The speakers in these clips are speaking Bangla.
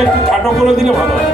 একটু খাটো করে দিলে ভালো হয়।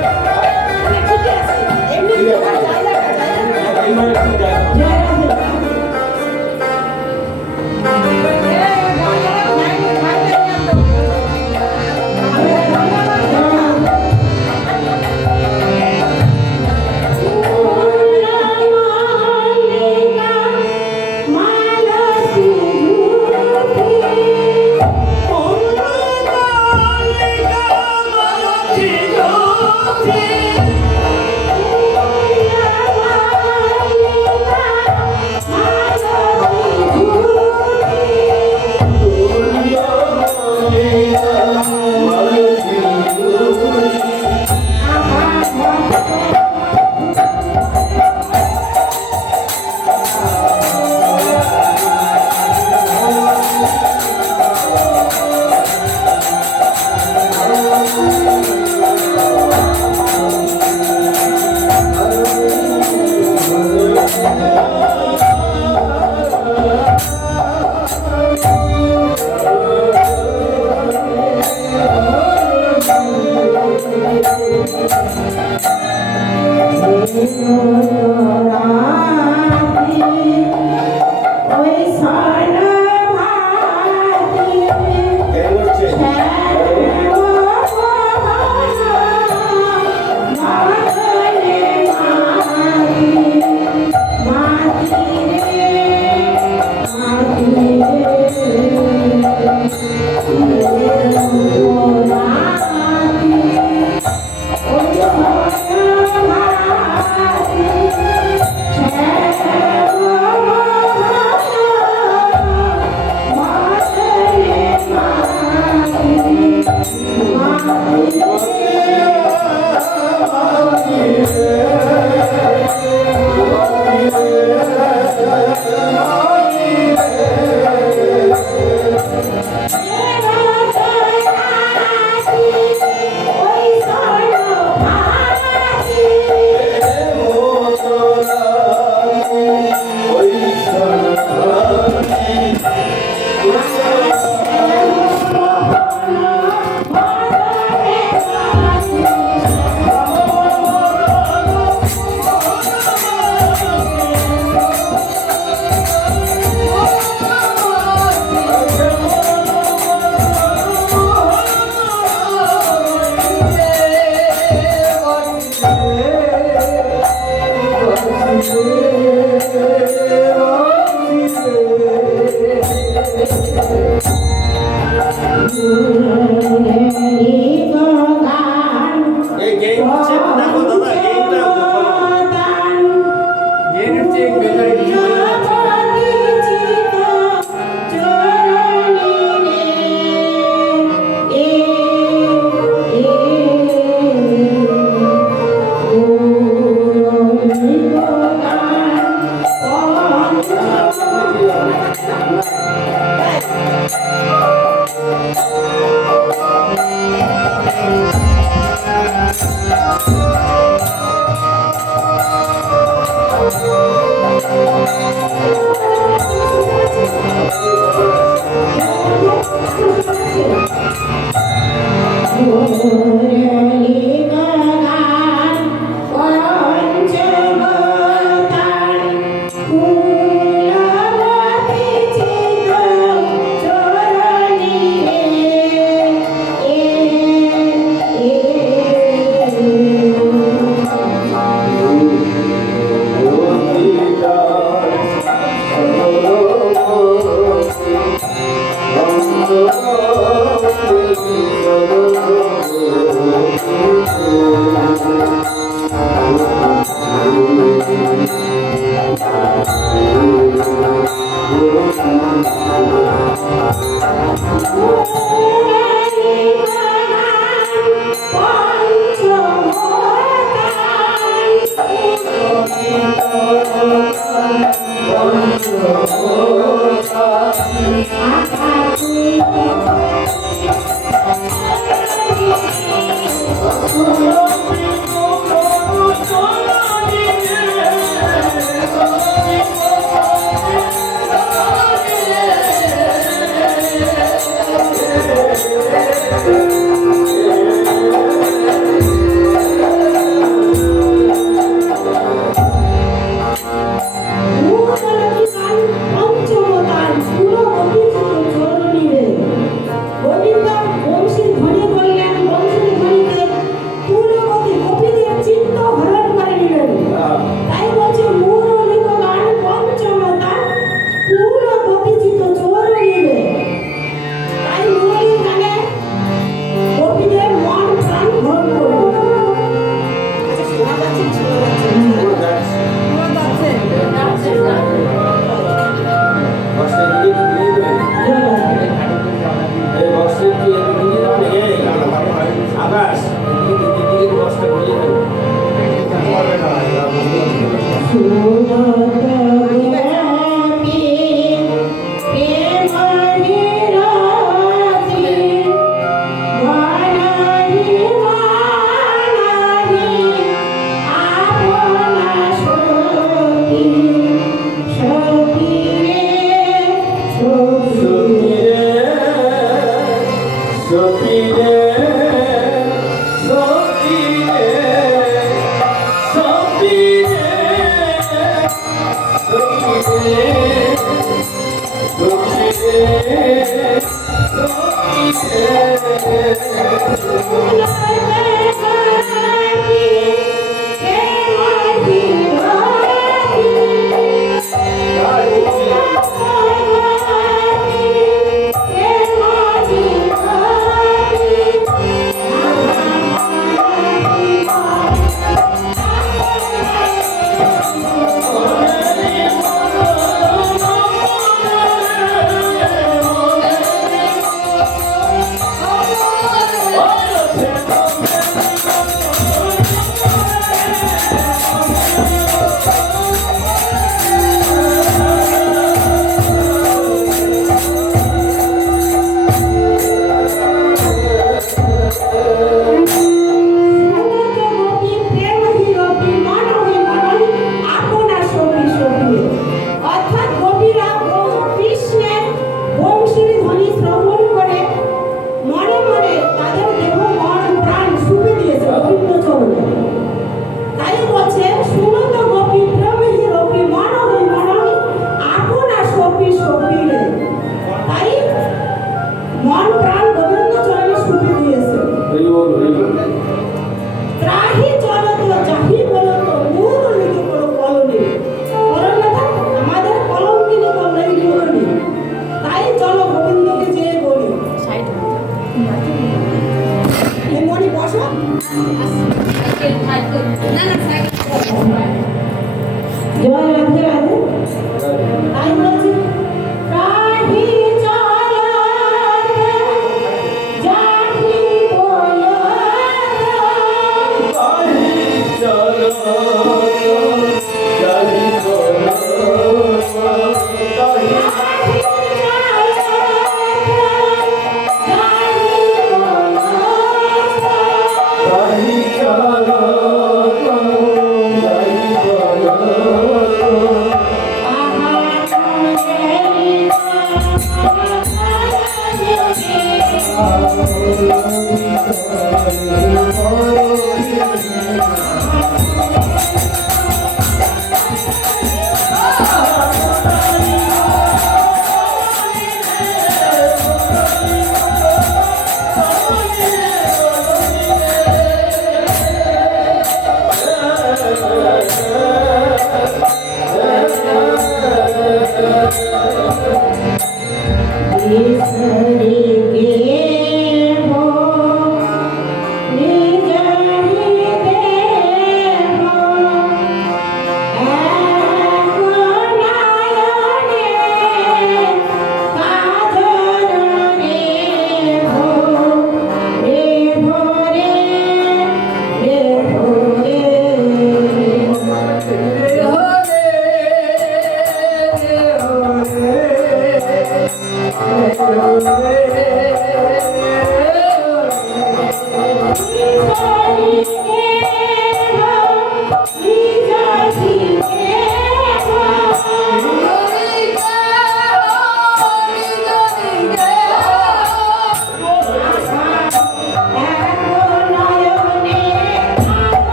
Thank you.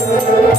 Thank you.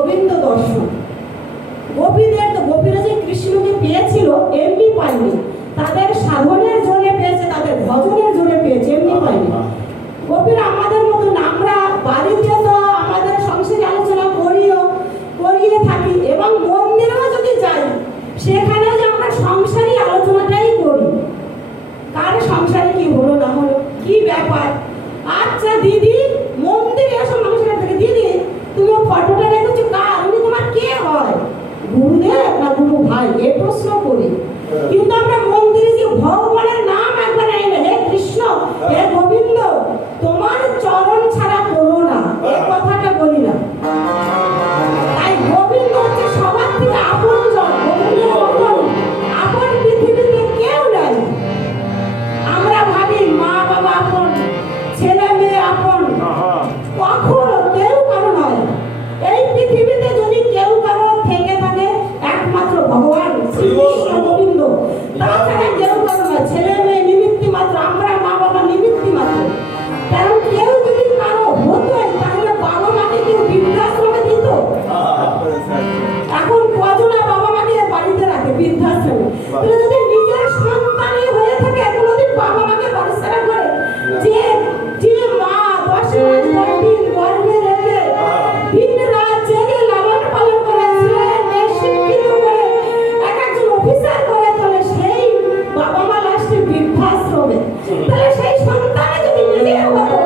Govinda দর্শন। গোপীরা যে কৃষ্ণকে পেয়েছিল এমনি পায়নি, তাদের সাধনের জন্য পেয়েছে, তাদের ভজনের জন্য পেয়েছে, এমনি পায়নি। গোপীরা আমাদের মতন, আমরা বাড়িতে তো আমাদের সংসারে আলোচনা করিয়ে থাকি এবং মন্দিরেও যদি যাই সেখানেও যে আমরা সংসারী আলোচনাটাই করি, কার সংসারে কি হলো না হলো, কি ব্যাপার। আচ্ছা দিদি, মন্দিরে এসব মানুষের থেকে, দিদি তুমি ফটোটা রেখেছো কার, উনি তোমার কে হয়, গুরুদেব না গুরু ভাই, এ প্রশ্ন করি। কিন্তু আমরা মন্দিরে যে ভগবানের নাম একবার নেই না, হে কৃষ্ণ, হে গোবিন্দ, তোমার চরণ ছাড়া করো না, এই কথাটা বলি না। তাই গোবিন্দ হচ্ছে সবার থেকে আপন জন, আপন পৃথিবীতে কেউ নাই। আমরা ভাবি মা বাবা আপন, ছেলে মেয়ে আপন, কখনো কেউ কারো নয়। এই পৃথিবীতে যদি কেউ কারো থেকে থাকে একমাত্র ভগবান শ্রীকৃষ্ণ গোবিন্দ, তাছাড়া কেউ কারো নয়। ছেলে মেয়ে নিমিত্তি মাত্র, আমরা মা বাবা নিমিত্তি মাত্র। কারণ কেউ যদি কারো হতোই তাহলে বাবা মাকে কেউ বৃদ্ধাশ্রমে দিত? এখন কজনা বাবা মাকে বাড়িতে রাখে বৃদ্ধাশ্রমে? তাহলে যদি নিজের সন্তানই হয়ে থাকে কোনোদিন বাবা মাকে বাড়িছাড়া করে? যে মা 10 মাস গর্ভে রেখে দিন রাত জেগে লালন পালন করে, ছেলে মেয়ে শিক্ষিত করে একজন অফিসার করে তোলে, সেই বাবা মা লাস্টে বৃদ্ধাশ্রমে। তাহলে সেই সন্তানে যদি নিজে হতো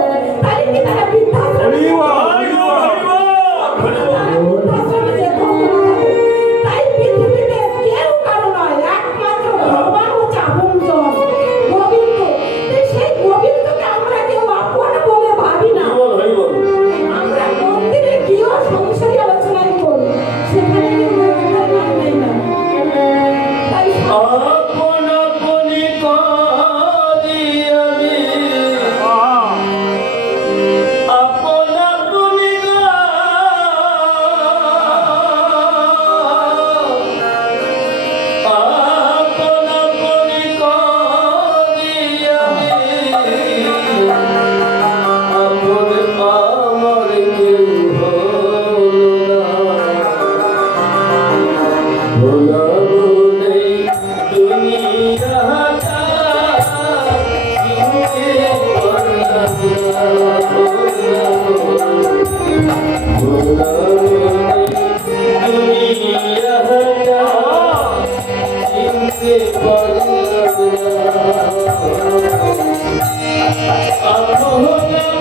তাহলে কি তারা বৃদ্ধাশ্রমে যেত? তাই পৃথিবীতে কেউ কারো নয়, একমাত্র ভগবান হচ্ছে আপনজন, গোবিন্দ। সেই গোবিন্দকে আমরা কেউ আপন বলে ভাবি না। আমরা মন্দিরে গিয়েও সংসারী আলোচনা করি, সেখানে কেউ গোবিন্দের নাম নেই না। তাই আপন আপনি করি আমি, আপন আপনি আপন আপনি করি আমি, আপন আমার কেউ হলো না, ভোলাবো নেই দুনিয়াটা, চিনতে পারলাম না, ভোলাবো নেই দুনিয়াটা, চিনতে পারলাম না। আপন আপনি করি আমি, আপন আপনি আপন আপনি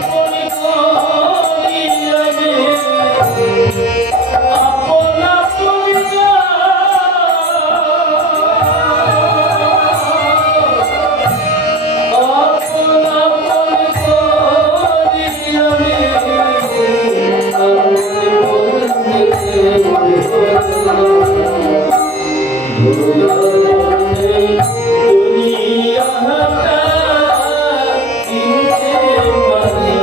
করি আমি, আপনি বলতে ভুলাবো নেই দুনিয়াটা,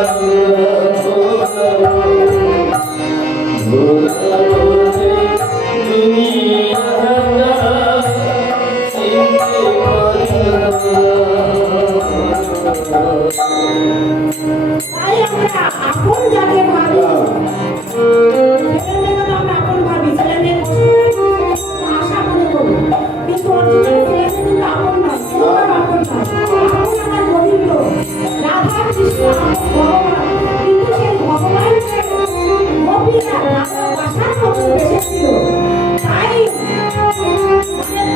চিনতে পারলাম না, ভোলাবো নেই দুনিয়াটা, চিনতে পারলাম না। তাই আমরা আপন যাকে ভাবি, ছেলে মেয়েকে তো আমরা আপন ভাবি, ছেলে মেয়ে আশা মনে করি, কিন্তু অরিজিনাল ছেলে মেয়ে কিন্তু আপন নয়, কেউ কারো আপন নয়। আপন আমার গোবিন্দ, রাধা কৃষ্ণ আপন ভগবান। কিন্তু সেই ভগবানকে গোপীরা ভালোবাসার মতো বেসেছিল। তাই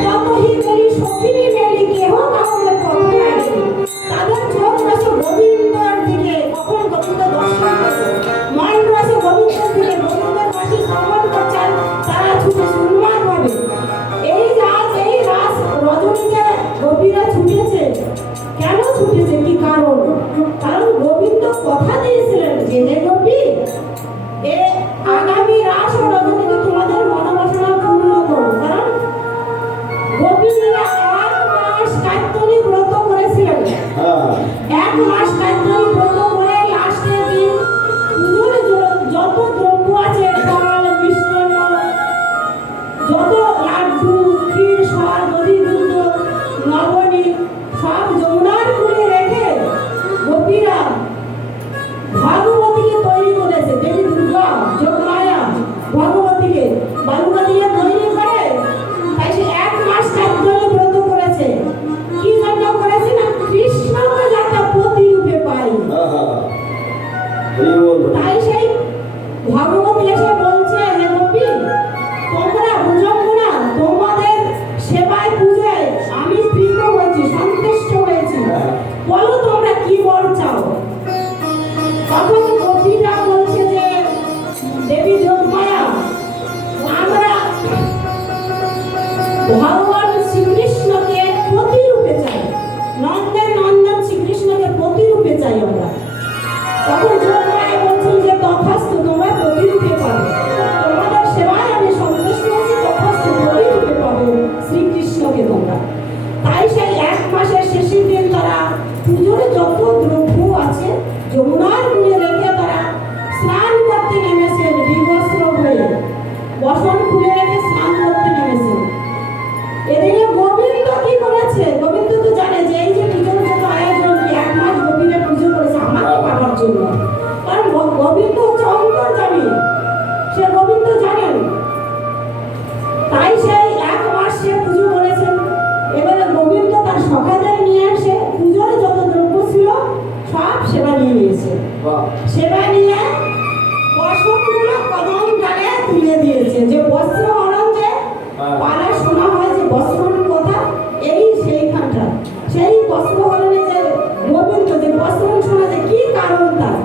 যতই মেলি সখিনী মেলি, কেহ কাউকে পথ লাগেনি। তাদের চোখ রয়েছে গোবিন্দর দিকে, কখন গোবিন্দ দর্শন করবে, মন রয়েছে গোবিন্দের দিকে, গোবিন্দের পাশে শ্রবণ করছেন, তারা ছুটে উন্মাদ হবে। এই রাস রজনীতে গোপীরা ছুটেছে। কেন ছুটেছে, কি কারণ? কারণ গোবিন্দ কথা দিয়েছিলেন যে হে গোপী, এ আগামী রাস ও রজনীতে তোমাদের মনোবাসনা পূর্ণ করো। কারণ গোপীরা 1 মাস কাত্যায়নী ব্রত করেছিলেন। 1 মাস কাত্যায়নী ব্রত করে লাস্টের দিন পুজোর যত দ্রব্য আছে, ফল মিষ্টান্ন, যত লাড্ডু ক্ষীর সর দধি দুধ নবনী সব যমুনার কূলে রেখে গোপীরা ভগবতীকে তৈরি করেছে। দেবী দুর্গা যোগমায়া ভগবতী বালুকা দিয়ে তৈরি করে, তাই সে 1 মাস তার জন্য ব্রত করেছে। কি জন্য করেছে না, কৃষ্ণকে যাতে প্রতিরূপে পাই। তাই সেই ভগবত এসে বলছে, হে গোপী, তোমরা বুঝো না, তোমাদের সেবায় পূজায় আমি প্রীত হয়েছি, সন্তুষ্ট হয়েছি, বলো তোমরা কি বর চাও। তখন গোপীরা বলছে যে, দেবী যোগমায়া, আমরা ভগবান শ্রীকৃষ্ণকে প্রতিরূপে চাই, নন্দের নন্দন শ্রীকৃষ্ণকে প্রতিরূপে চাই আমরা। তখন যোগমায়া বলছেন যে, তথাস্তু, তোমরা প্রতিরূপে পাবে, তোমাদের সেবায় আমি সন্তুষ্ট হয়েছি, তথাস্তু, প্রতিরূপে পাবে শ্রীকৃষ্ণকে তোমরা। তাই সেই 1 মাসের শেষের দিন তারা পুজোর যত দ্রব্য আছে যমুনার কূলে রেখে তারা স্নান করতে নেমেছেন, বিবস্ত্র হয়ে বসন খুলে রেখে স্নান করতে নেমেছেন। এদিকে গোবিন্দ কি করেছে, গোবিন্দ তো জানে যে এই যে পুজোর যত আয়োজন, 1 মাস গোবিন্দের পুজো করেছে আমাকে পাওয়ার জন্য, কারণ গোবিন্দ হচ্ছে অন্তর্যামী, সে গোবিন্দ জানেন। তাই সেই 1 মাস সে পুজো করেছেন। এবারে গোবিন্দ তার সখাদের নিয়ে এসে পুজোর যত দ্রব্য ছিল সব সেবা নিয়ে নিয়েছে। সেবা নিয়ে বস্ত্রগুলো কদম ডালে তুলে দিয়েছে। যে বস্ত্র হরণ, যে পালা শোনা হয় যে বস্ত্র হরণ কথা, এই সেইখানটা সেই বস্ত্র হরণে যে গোবিন্দ যে বস্ত্র হরণ শোনা, যে কি কারণ তার,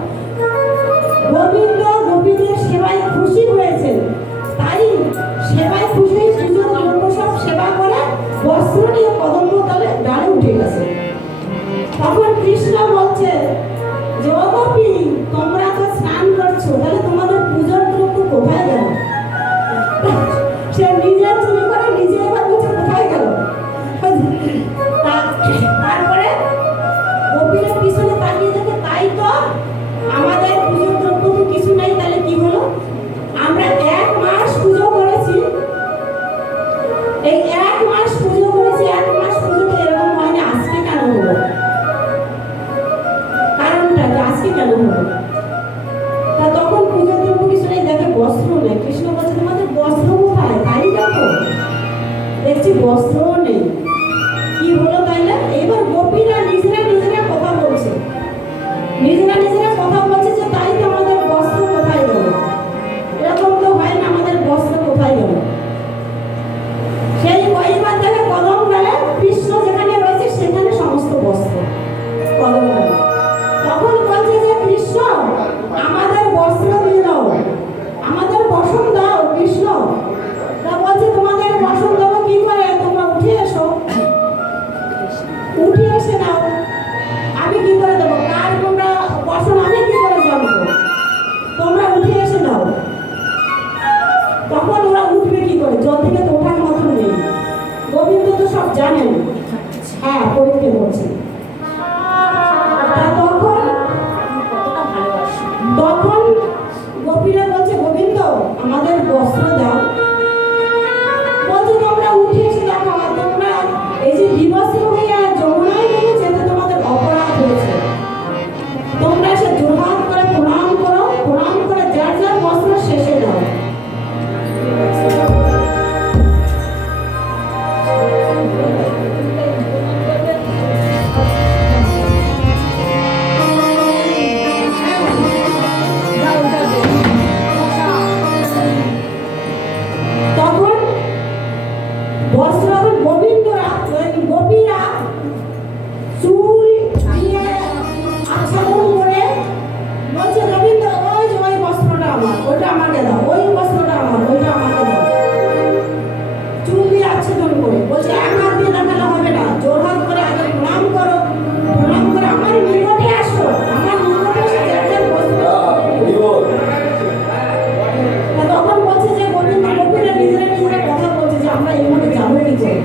গোবিন্দ গোপীদের সেবায় খুশি হয়েছেন। তাই সেবায় খুশি হয়ে পুজোর দ্রব্য সব সেবা করে বস্ত্র নিয়ে কদম ডালে উঠে গেছে। তখন কৃষ্ণ বলছে যে, ও গোপী, তোমরা তো স্নান করছো, তাহলে তোমাদের পুজোর দ্রব্য কোথায় গেল? সে নিজে চুরি করে নিজে এবার বলছে কোথায় গেল। তারপরে গোপীর পিছনে তাকিয়ে দেখে, তাই তো আমাদের পুজোর দ্রব্য তো কিছু নেই, তাহলে কি হলো? আমরা 1 মাস পুজো করেছি, এই 1 মাস পুজো করেছি, 1 মাস পুজোতে এরকম হয় না, আজকে কেন হলো? কারণটা কি, আজকে কেন হলো? তা তখন পুজোর দ্রব্য কিছু নেই, দেখে বস্ত্র নেই। কৃষ্ণ বলছে, তোমাদের বস্ত্র কোথায়? তাই দেখো, দেখছি বস্ত্রও নেই। কি হলো তাইলে? এবার গোপীরা নিজেরা নিজেরা কথা বলছে, নিজেরা নিজেরা কথা বলছে যে, তাই তো আমাদের বস্ত্র কোথায় গেল? এরকম তো হয় না, আমাদের বস্ত্র কোথায় গেল? সেই কয়েকবার দেখে কদম ডালে কৃষ্ণ যেখানে রয়েছে সেখানে সমস্ত বস্ত্র কদম ডালে। তখন বলছে যে, কৃষ্ণ, আমাদের বস্ত্র দিয়ে দাও, আমাদের বসন দাও কৃষ্ণ। তা বলছে, তোমাদের বসন দেবো কি করে? তোমরা উঠে এসো, উঠে এসে নাও। আমি কি করে দেবো? কার তোমরা বসন আমি কি করে জানবো? তোমরা উঠে এসে নাও। তখন ওরা উঠবে কি করে? জল থেকে তো ওঠার মতো নেই। গোবিন্দ তো সব জানেন, হ্যাঁ, পরীক্ষা করছে। তখন গোপীরা বলছে, গোবিন্দ, আমাদের বস্ত্র দাও। বলছে, তোমরা উঠে এসে দেখো, তোমরা এই যে বিবস্ত্র হয়ে যমুনায় নেমে যেতে তোমাদের অপরাধ হয়েছে। তোমরা এসে জোরহাত করে প্রণাম করো, প্রণাম করে যার যার বস্ত্র শেষে দাও। তখন বস্ত্র গোপীরা চুল দিয়ে আচ্ছাদন করে বলছে, গোবিন্দ, ওই যে ওই বস্ত্রটা আমার, ওইটা আমাকে দাও, ওই বস্ত্রটা আমার, ওইটা আমাকে দাও। চুল দিয়ে আচ্ছাদন করে বলছে, 1 হাত দিয়ে দেখালে হবে না, জোর হাত করে আগে প্রণাম করো, প্রণাম করে আমার নিকটে আসো, আমার নিকটে এসে যার যার বস্ত্র। তখন বলছে যে, গোবিন্দ, গোপীরা নিজেরা নিজেরা কথা বলছে যে, আমরা এইভাবে যাবো কি করে?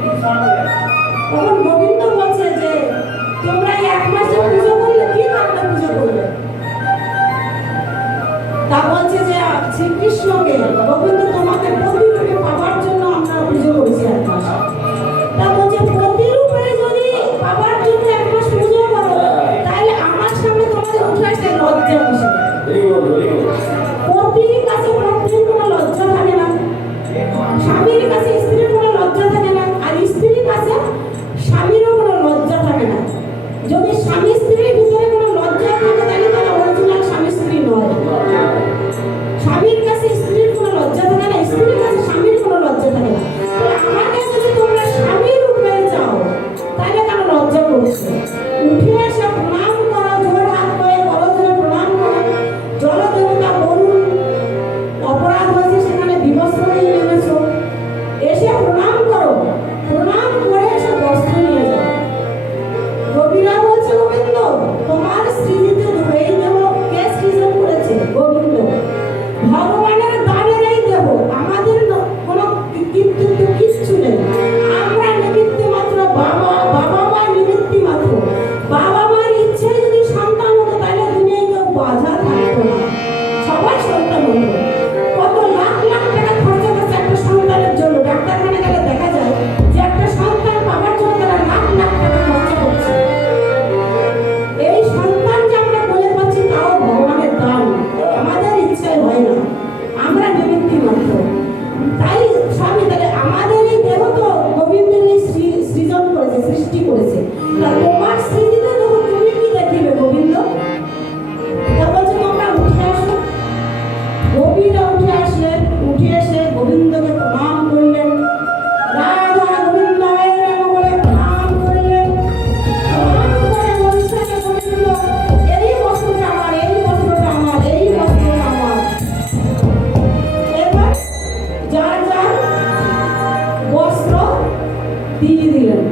দিয়ে দিলেন।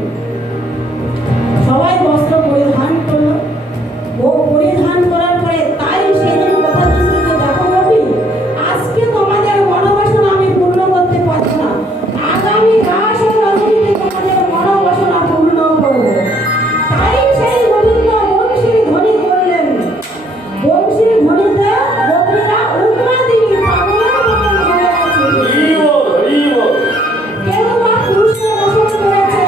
সবাই বস্ত্র পরিধান করলো। ও পরিধান করার পরে তাই সেদিন কথা দিয়েছিল যে দেখো নবী, আজকে তোমাদের মনোবাসনা আমি পূর্ণ করতে পারছি না, আগামী মাস ও রজনীতে তোমাদের মনোবাসনা পূর্ণ করব। তাই সেই গোবিন্দ বংশীর ধ্বনি করলেন। বংশীর ধ্বনিতে গোপীরা উন্মাদিনী পাগলের মতন হয়ে আছে। কেউ বা পুরুষের বসন করেছে,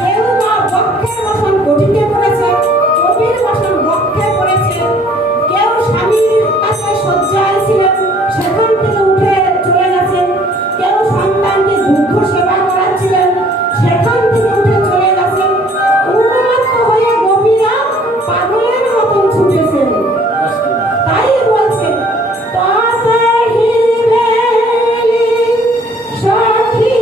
কেউ বা বক্ষের বসন কটিতে করেছে, কটির বসন বক্ষে করেছে। কেউ স্বামীর কাছে শয্যায় ছিলেন, সেখান থেকে উঠে চলে গেছেন। কেউ সন্তানকে দুগ্ধ সেবা করাচ্ছিলেন, সেখান থেকে উঠে চলে গেছেন। উন্মত্ত হয়ে গোপীরা পাগলের মতন ছুটেছেন। তাই বলছে তাতে হিমেলি সখী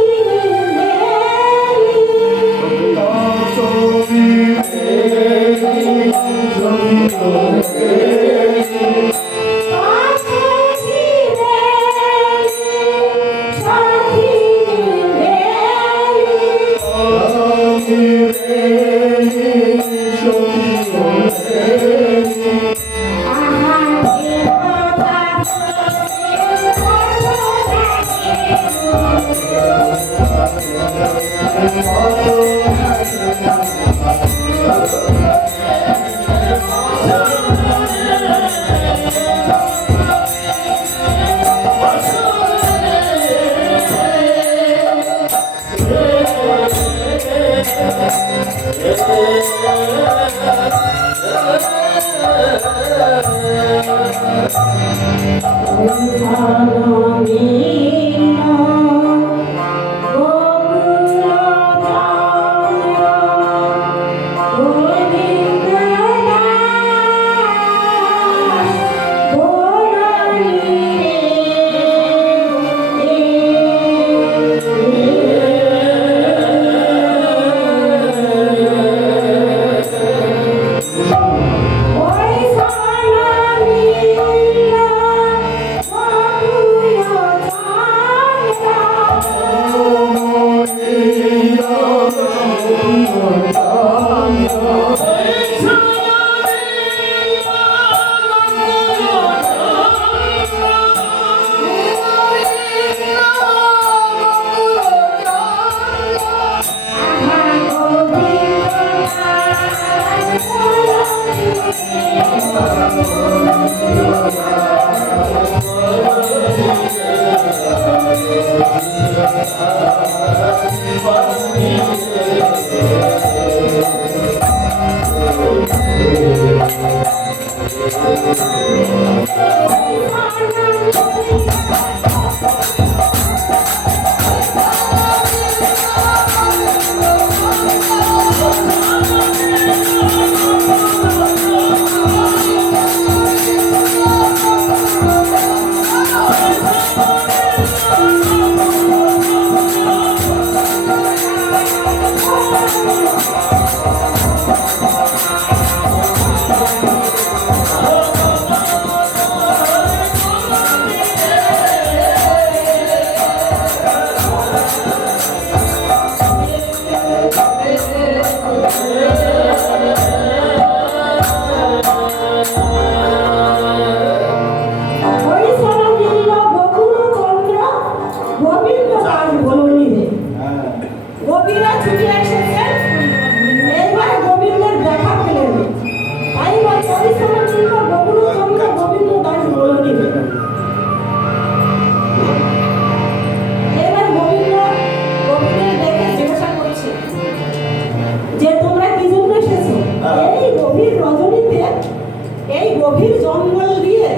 গভীর জঙ্গল দিয়ে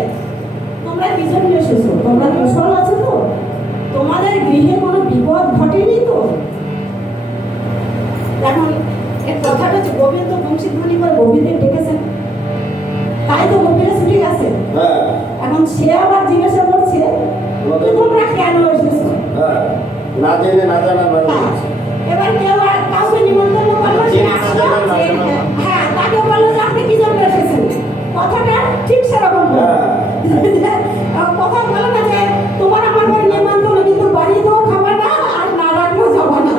তোমরা কি জন্য এসেছো? তোমরা কুশল আছে তো? তোমাদের গৃহে কোনো বিপদ ঘটেনি তো? এখন এর কথাটা হচ্ছে গোবিন্দ বংশীধ্বনি করে গোবিন্দের ডেকেছেন, তাই তো গোবিন্দ ছুটে গেছে। এখন সে আবার জিজ্ঞাসা করছে তোমরা কেন এসেছো? না জেনে না জানা এবার কেউ আর কাউকে নিমন্ত্রণ করলো, হ্যাঁ তাকে বললো যে আপনি কি জন্য এসেছেন। কথাটা ঠিক সেরকম কথা বলো না যে তোমার আমার বাড়ি নিমন্ত্রণ, কিন্তু বাড়িতেও খাবে না আর না রাখলেও যাবো না।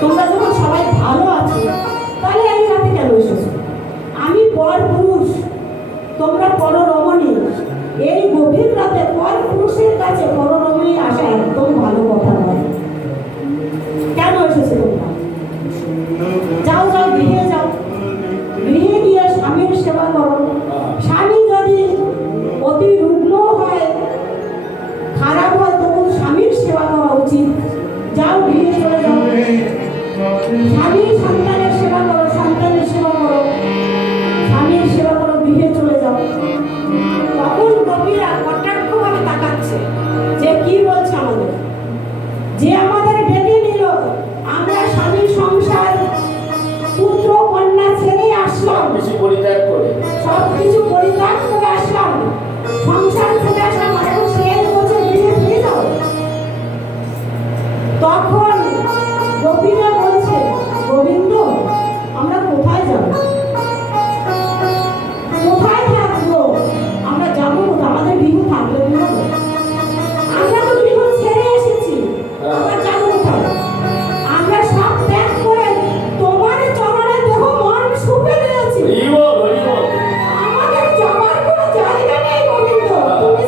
তোমরা যখন সবাই ভালো আছো তাহলে এই রাতে কেন এসেছো? আমি পর পুরুষ, তোমরা পররমণী। এই গভীর রাতে পর পুরুষের কাছে পররমণী আসা একদম ভালো কথা নয়। কেন এসেছো তোমরা? যাও যাও, গৃহে যাও, গৃহে গিয়ে স্বামীর সেবা করো। স্বামী যদি অতি রুগ্ন হয়, খারাপ হয়, তখন স্বামীর সেবা করা উচিত। যাও, গৃহে চলে যাও। স্বামী সন্তানের সেবা করো, সন্তানের সেবা করো, স্বামীর সেবা করো, গৃহে চলে যাও। তখন কবিরা কটাক্ষভাবে তাকাচ্ছে যে কি বলছে আমাদের, যে আমাদের ডেকে নিল, আমরা স্বামীর সংসার পুত্র কন্যা ছেড়ে আসলাম, বেশি পরিত্যাগ করে সবকিছু পরিত্যাগ করে আসলাম, সংসার ছেড়ে আসলাম, এখন সেই বছর গৃহে ফিরে যাও। তখন গোপীরা বলছে, গোবিন্দ আমরা কোথায় যাব, কোথায় থাকবো, আমরা যাবো কোথায়, আমাদের গৃহ থাকলে কি হবে? আমরা তো গৃহ ছেড়ে এসেছি, আমরা যাবো কোথায়? আমরা সব ত্যাগ করে তোমার চরণে দেহ মন সুপে দিয়েছি। আমাদের যাবার কোনো জায়গা নেই গোবিন্দ, তুমি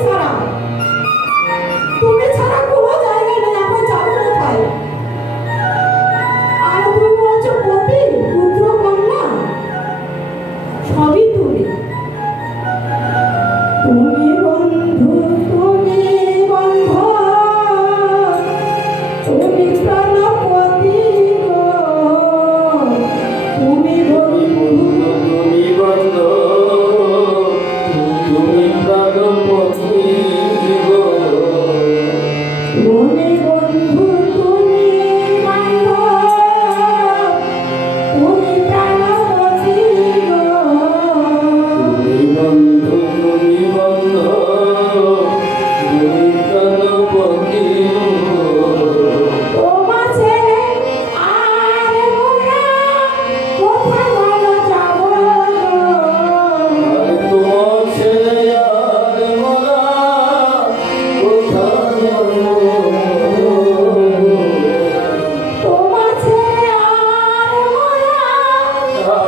ছাড়া কোনো জায়গা নেই, আমরা যাবো কোথায়? আর তুমি বলছো পতি পুত্র কন্যা সবই তুমি, তুমি বন্ধু, তুমি বন্ধু, তুমি প্রাণপতি গো, তুমি বন্ধু, তুমি বন্ধ, তুমি প্রাণপতি গো। তুমি বন্ধু, তুমি বান্ধব, তুমি প্রাণপতি গো। তুমি বন্ধু, তুমি বন্ধ, তুমি প্রাণপতি গো। তোমার ছেলে আর মোরা কোথায় ভালো যাব গো? আর তোমার ছেলে আর মোরা কোথায় যাব? তোমার ছেলে আর মোরা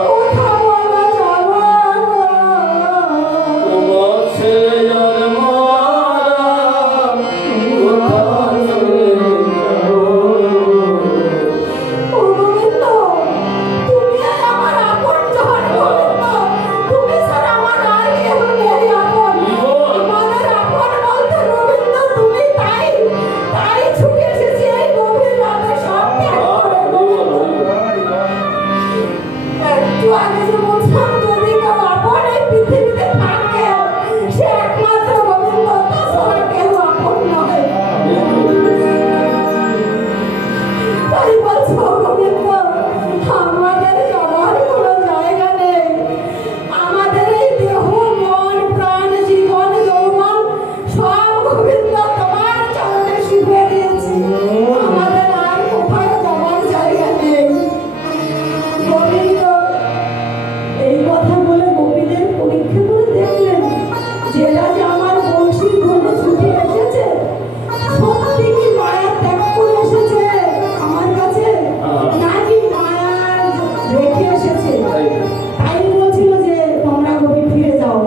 কোথায় ভালো যাব গো? তোমার ছেলে আর মোরা কোথায় চলে যাব? ও গোবিন্দ, তুমি আমার আপনজন গোবিন্দ, তুমি ছাড়া আমার আর কেউ নেই আপন। আমাদের আপন বলতে গোবিন্দ তুমি, তাই ছুটে এসেছি এই গভীর রাতে সব ত্যাগ করে গোবিন্দ। একটু আগে যে বলছিলাম যদি কেউ আপন এই পৃথিবীতে থাকে সে একমাত্র গোবিন্দ, তাছাড়া কেউ আপন নয়। তাই বলছো গোবিন্দ, আমাদের যাওয়ার কোনো জায়গা নেই, আমাদের এই দেহ মন প্রাণ জীবন যৌবন সব গোবিন্দ তোমার চরণে শুভে দিয়েছি, আমাদের আর কোথাও যাওয়ার জায়গা নেই গোবিন্দ। এই কথা বলে গোপীদের পরীক্ষা করে দেখলেন যেরা যে আমার বংশীর ঘরে ছুটে এসেছে সত্যি কি মায়া ত্যাগ করে এসেছে আমার কাছে, নাকি মায়া রেখে এসেছে। তাই বলছিল যে তোমরা গোপী ফিরে যাও,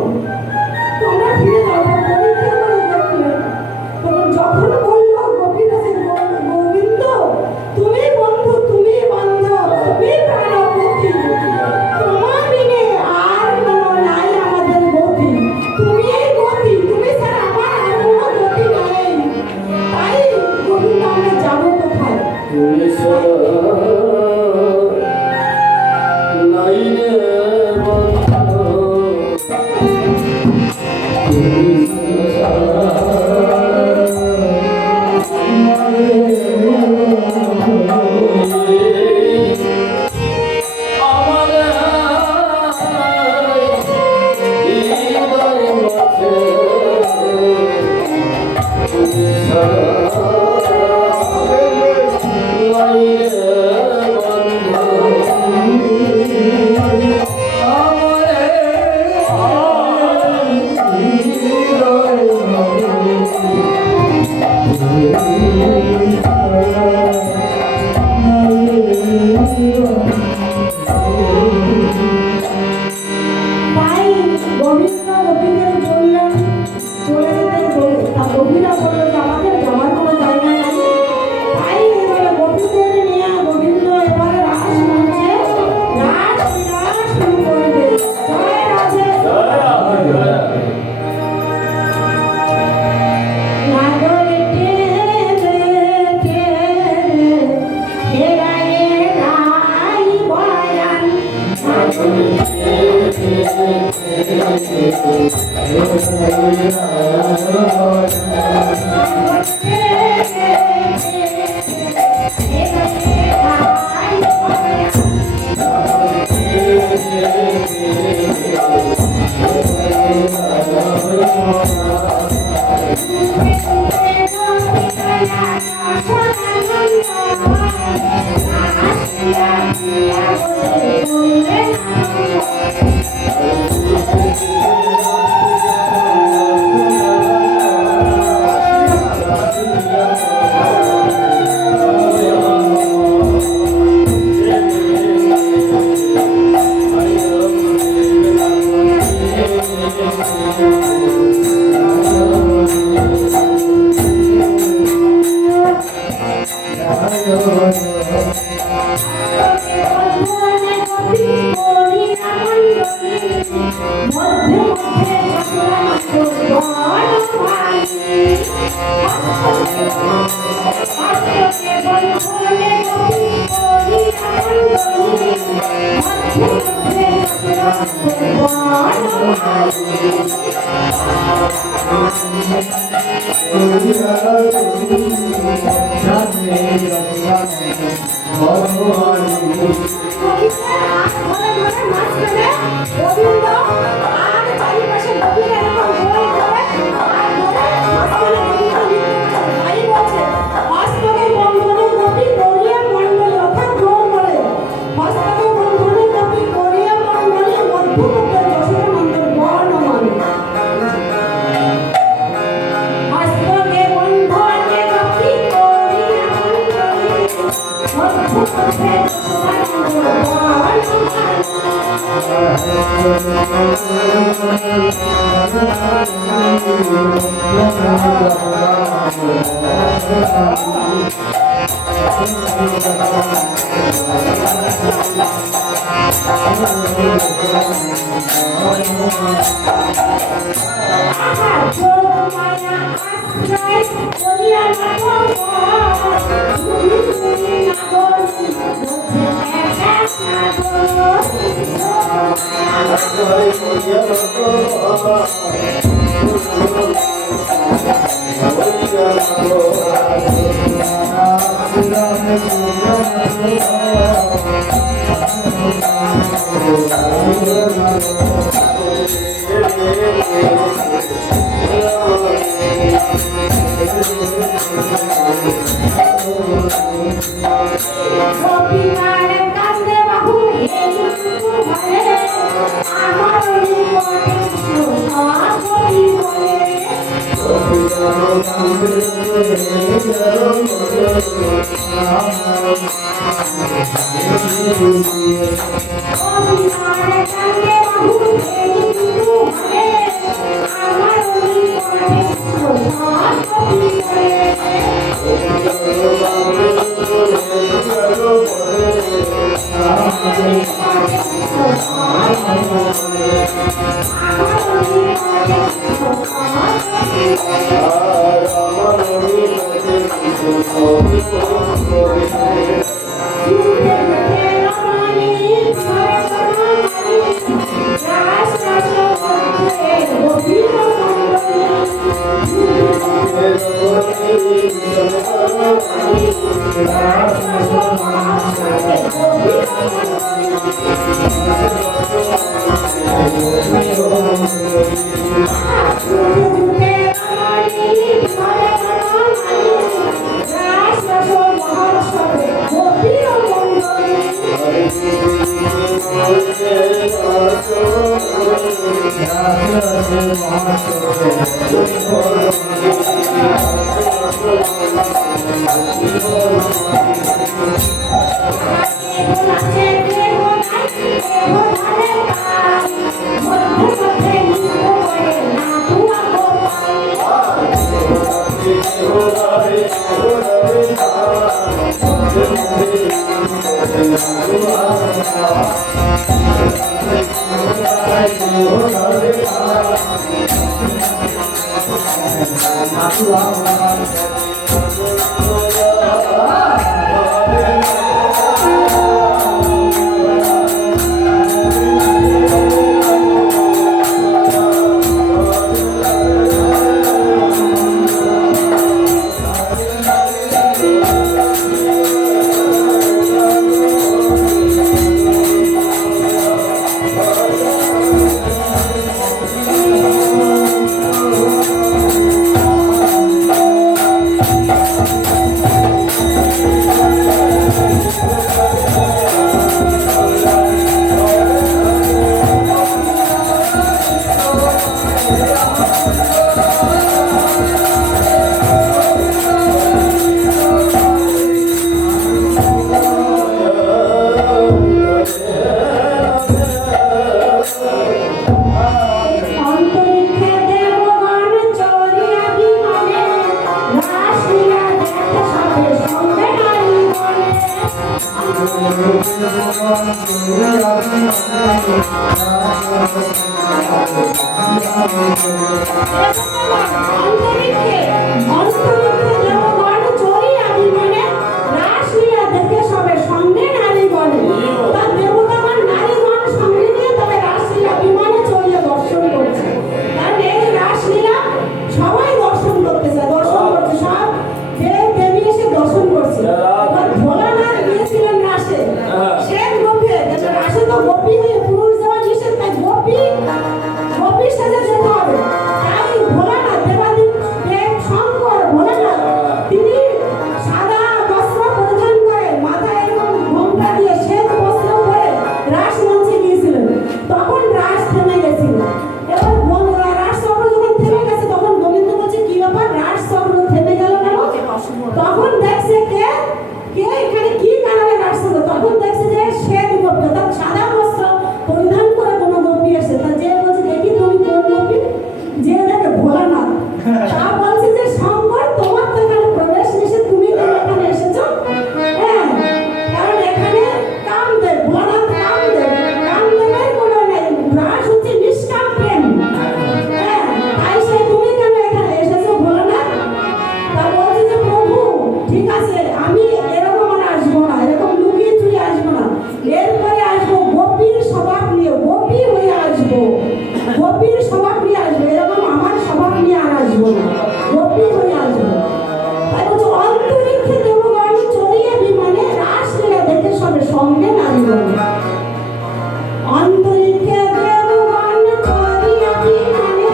তোমরা ফিরে যাও। পরীক্ষা করে দেখলেন, তখন যখন বলল গোপীরা যে গোবিন্দ তুমি বন্ধু, তুমি বান্ধব, তুমি প্রাণপতি, তোমার বিনে আর কোনো নাই আমাদের গতি, তুমি এই গতি, তুমি ছাড়া আমার আর কোনো গতি নাই। তাই গোবিন্দ আমরা যাবো কোথায়? তুমি ছাড়া নাই রে বন্ধু, তুমি ছাড়া নাই রে বন্ধু। আমার হৃদয় মাঝে তুমি ছাড়া নাই রে অন্তরিক্ষে দেবগণ চলিয়া বিমানে, রাসলীলা দেখে সবে সঙ্গে নারী বনে। অন্তরিক্ষে দেবগণ চলিয়া বিমানে, রাসলীলা দেখে সবে সঙ্গে নারী বনে। তা দেবতাগণ নারীগণ সঙ্গে নিয়ে তবে রাসলীলা বিমানে চলিয়ে দর্শন করছে। কারণ এই রাসলীলা সবাই দর্শন করতেছে, দর্শন করছে, সব দেব দেবী এসে দর্শন করছে। এবার ভোলানাথ গিয়েছিলেন রাসে, শেষ গোপী, রাসে তো গোপী হয়ে পুরুষ যাওয়া নিষেধ, তাই গোপী সাজে যেতে হবে। তাই ভোলানাথ দেবাদিক দেব শঙ্কর ভোলানাথ তিনি সাদা বস্ত্র পরিধান করে, মাথায় এরকম ঘোমটা দিয়ে শ্বেত বস্ত্র পরে রাস মঞ্চে গিয়েছিলেন। তখন রাস থেমে গেছিল। এবার রাস চক্র যখন থেমে গেছে, তখন গোবিন্দ বলছে কি ব্যাপার, রাস চক্র থেমে গেল কেন? তখন দেখছে কে কে এখানে কি কারণে রাস চক্র, তখন দেখছে যে শ্বেত গোপী অর্থাৎ সাদা বস্ত্র পরিধান করে কোনো গোপী এসে, তা যে বলছে দেখি তুমি কোন গোপী, যে দেখে ভোলানাথ। তা বলছে যে শঙ্কর তোমার তো এখানে প্রবেশ নিষেধ, তুমি কেন এখানে এসেছো? হ্যাঁ, কারণ এখানে কামদেব, ভোলানাথ কামদেব, কামদেবের কোনো নেই, রাস হচ্ছে নিষ্কাম প্রেম। হ্যাঁ, তাই সে তুমি কেন এখানে এসেছো ভোলানাথ? তা বলছে যে প্রভু ঠিক আছে, আমি এরকম আর আসবো না, এরকম লুকিয়ে চুরি আসবো না, এরপরে আসবো গোপীর স্বভাব নিয়ে, গোপী হয়ে আসবো, গোপীর স্বভাব নিয়ে আসবো, এরকম আমার স্বভাব নিয়ে আর আসবো না, গোপী হয়ে আসবো। তাই বলছে অন্তরিক্ষে দেবগণ চলিয়া বিমানে, রাসলীলা দেখে সবে সঙ্গে নারী বনে। অন্তরিক্ষে দেবগণ চলিয়া বিমানে,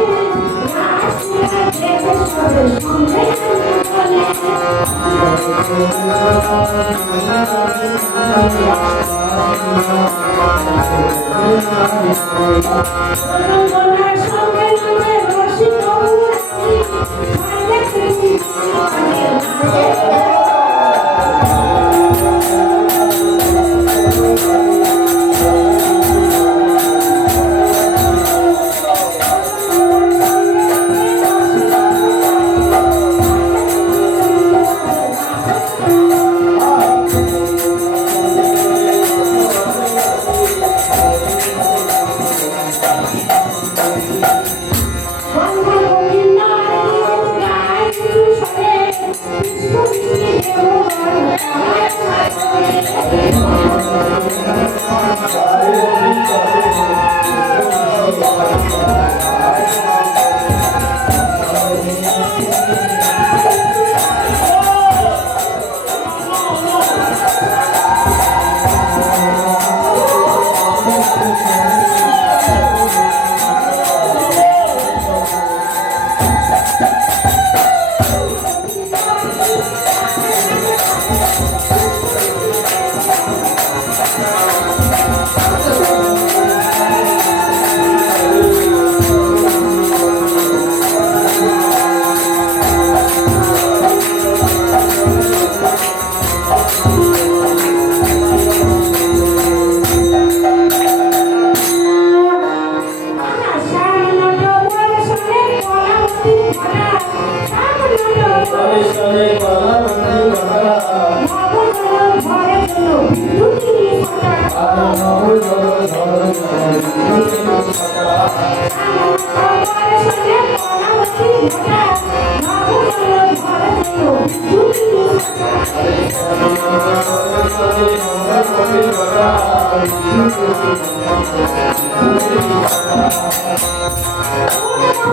রাসলীলা দেখে সবে সঙ্গে নারী বনে। সঙ্গে নামে রসিক মুরারি, ছাড়লে কৃষ্ণ বনে নাচে।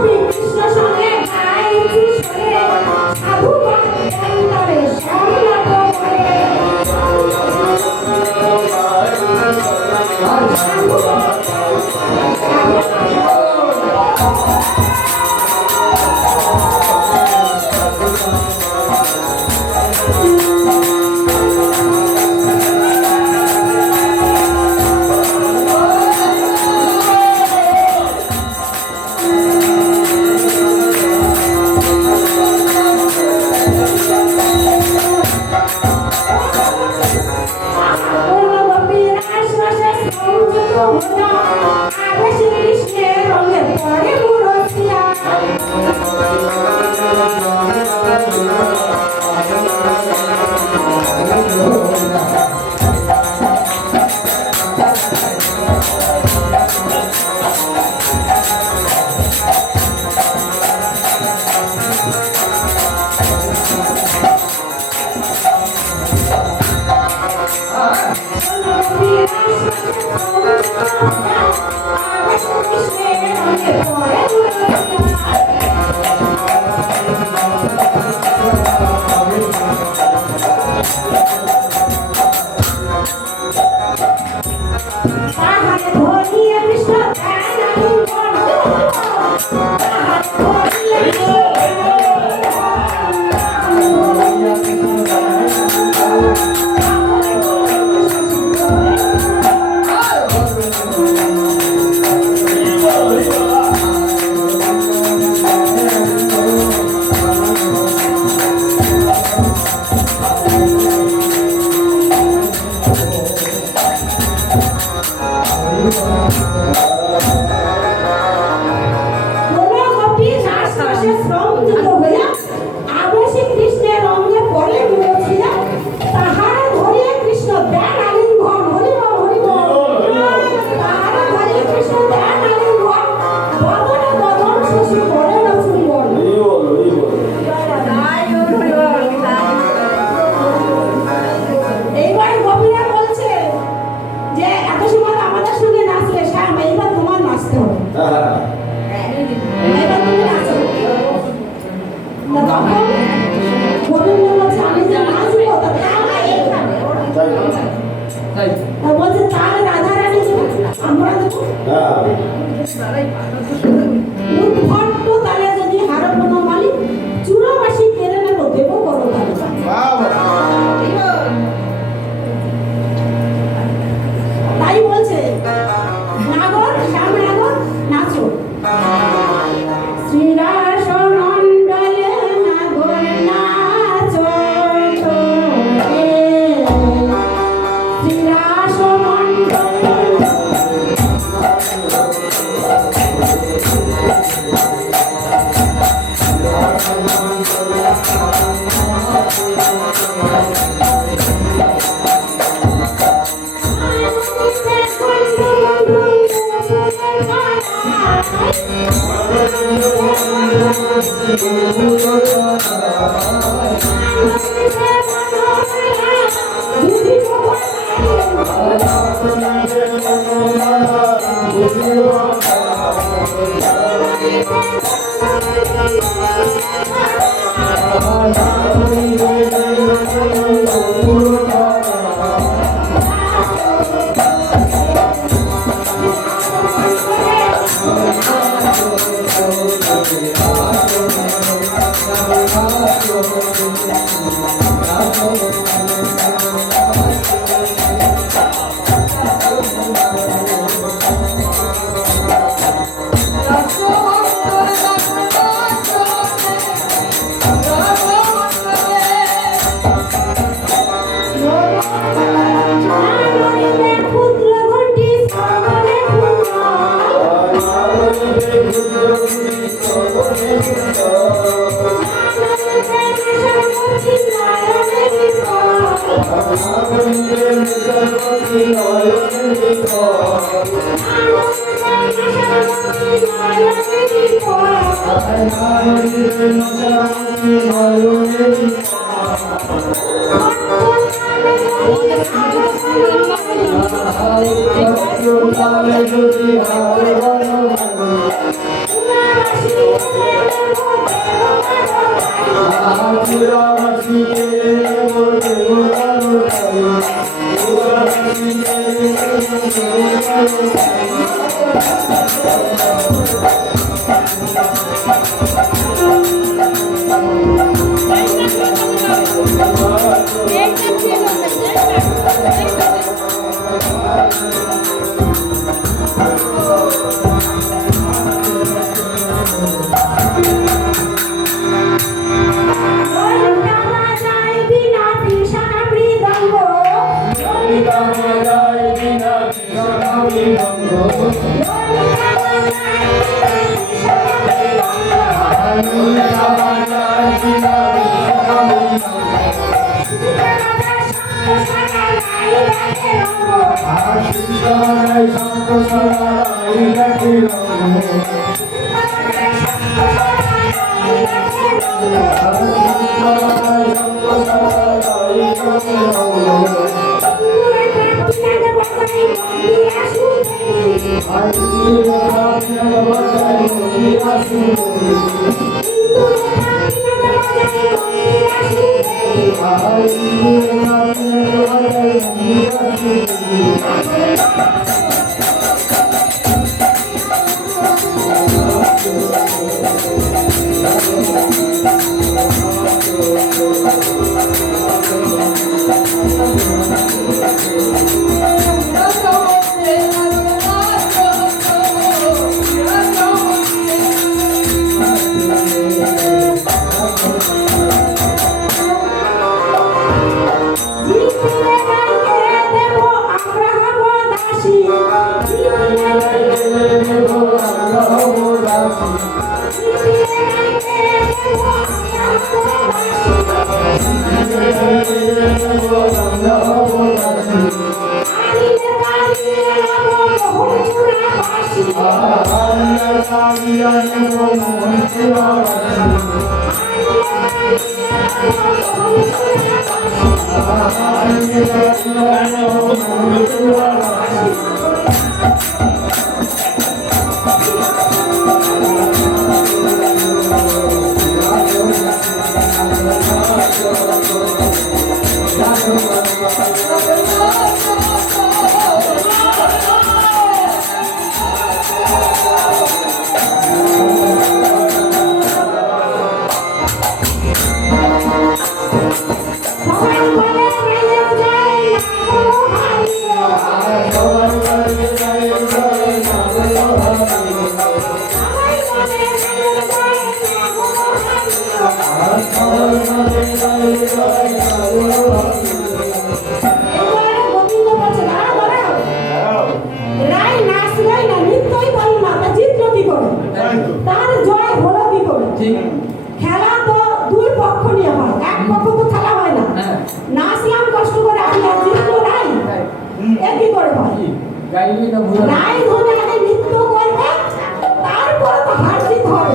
কৃষ্ণ সঙ্গে গাইছি সরে সাধু ভক্তরে শ্যামলাভ করে তাই তো। বলছে তার রাধা রানী আমরা দেবো হ্যাঁ উদ্ভট্ট তালে যদি হারো কোনো মালিক চূড়াবাসী কেড়ে নেবো দেবো বড় তালে তাই বলছে নাগর শ্যাম নাগর নাচো শ্রীরাস মণ্ডলে নাগর নাচো তোরে শ্রীরাস মণ্ডলে Thank you. গাইবি না ভুল রায় ধরে আগে নৃত্য করবে, তারপরে তো হার জিত হবে,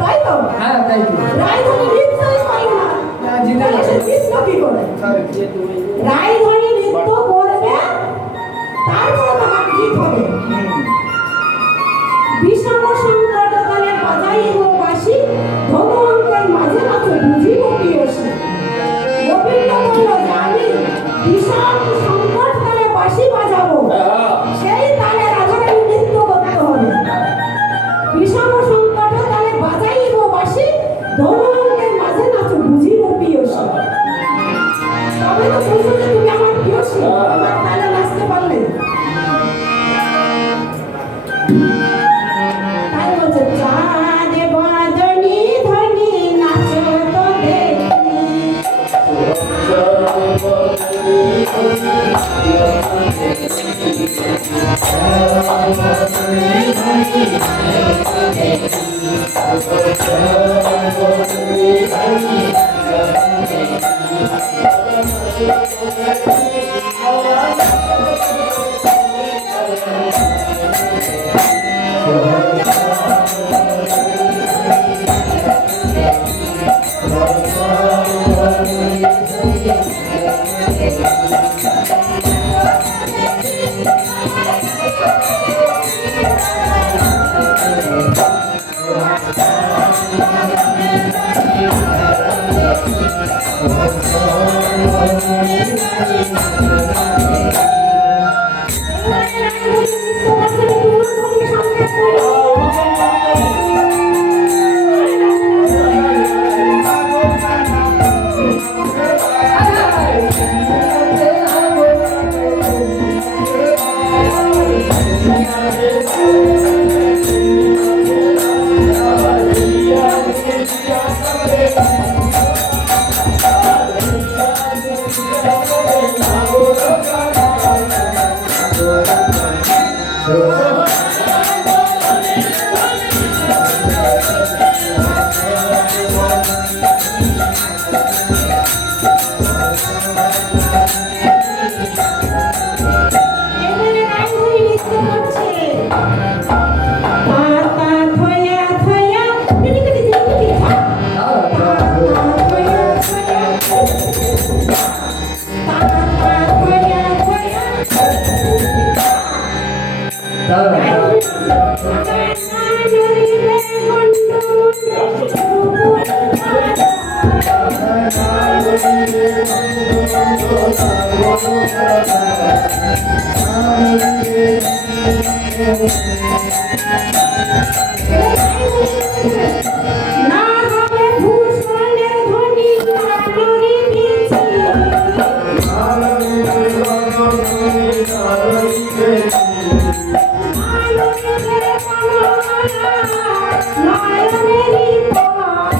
তাই তো? হ্যাঁ তাই তো রায় ধরে নৃত্যই পারো না, না, জিতে তাহলে সে জিতলো কি করে? রায় ধরে নৃত্য করবে, তারপরে তো হার জিত হবে। বিষম সংকট কালে বাজাইব বাঁশি, ধনু অঙ্কের মাঝে মাঝে বুঝিব প্রিয়সী। গোবিন্দ বলল যে আমি বিষম সংকট কালে বাঁশি বাজাবো, সেই তালে রাধারানী নৃত্য করতে হবে। বিষম সংকট কালে বাজাইব বাঁশি, ধনু অঙ্কের মাঝে নাচো বুঝিব প্রিয়সী। তবে তো বুঝো যে তুমি আমার প্রিয়সী, আমার তালে নাচতে পারলে। তাই বলছে চাঁদ বাঁধনি ধনি নাচো তো দেখি। এবারে রাজধানী নৃত্য করছে। পাতা থয়া থয়া, কেটে কেটে দিয়ে কেটে খা। পাতা থয়া থয়া, পাতা থয়া থয়া। নরিবে গন্ডু না হবে ভূষণের ধ্বনি কানরে পেয়েছি। আলোকের মনোমালা নয়নেরই পথ।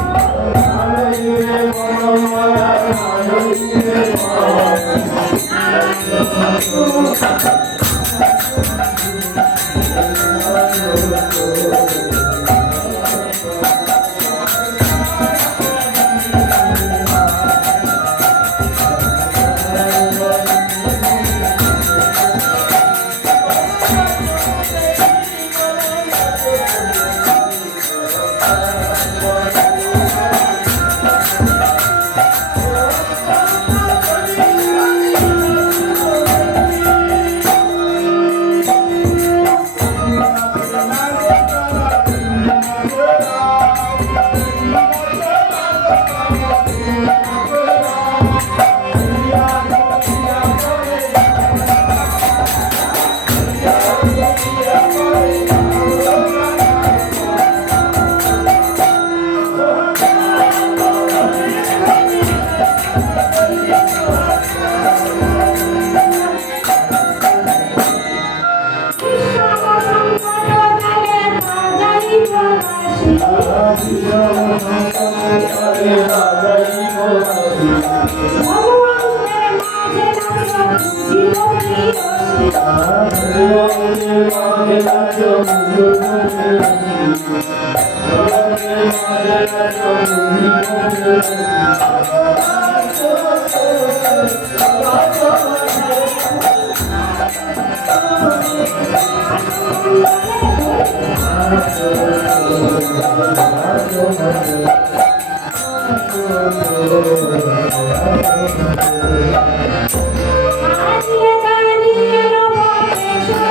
হারিয়ে দাঁড়িয়ে রব বেসরা